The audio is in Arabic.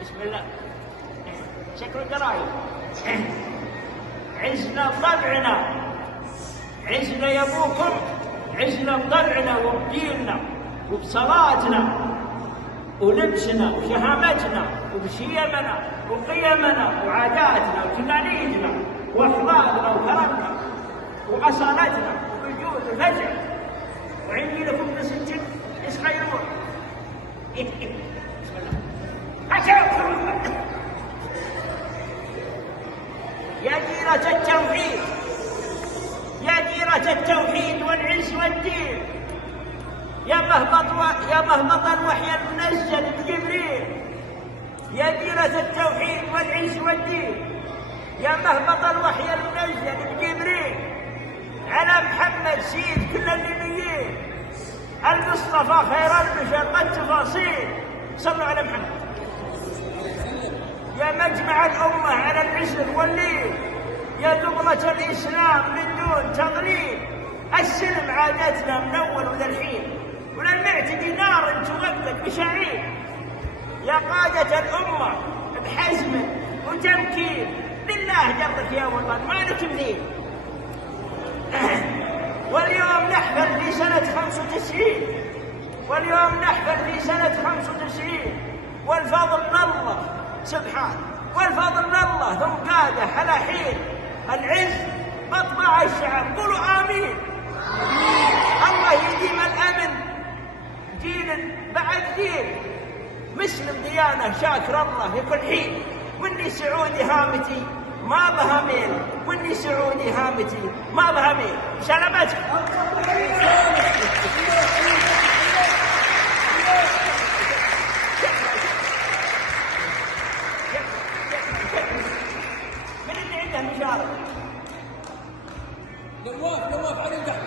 بسم الله. شكل الجرايد. عزنا بطبعنا، عزنا يا ابوكم، عزنا بطبعنا وبديننا وبصلاتنا ولبسنا وشهامتنا وبشيمنا وقيمنا وعاداتنا وتقاليدنا واخلاقنا وكرمنا واصالتنا وبالجود والفزع، وعندي لكم بسجن يسخيرون. بسم الله. يا ديرة التوحيد، يا ديرة التوحيد والعز والدين، يا مهبط الوحي المنزل بجبريل، يا ديرة التوحيد والعز والدين، يا مهبط الوحي المنزل بجبريل على محمد سيد كل النبيين المصطفى خير البشر قد تفاصيل. صلوا على محمد. يا مجمع الأمة على العسر والليل، يا دبرة الإسلام من دون تضليل، السلم عادتنا من أول وذا الحين، وللمعتدي نار توقد بشعير. يا قادة الأمة بحزم وتمكين، لله درك يا وطن ما لك مثيل. واليوم نحفل في سنة 95، واليوم نحفل في سنة 95، والفضل من الله سبحانه، والفضل من الله ثم قاده على حين العز مطبع الشعب. قولوا آمين. الله يديم الأمن جيل بعد جيل، مسلم ديانة شاكر الله في كل حين. وإني سعودي هامتي ما بها ميل، وإني سعودي هامتي ما بها ميل. سلامتك. من اللي عنده مشاركة؟ نواف علي تحت.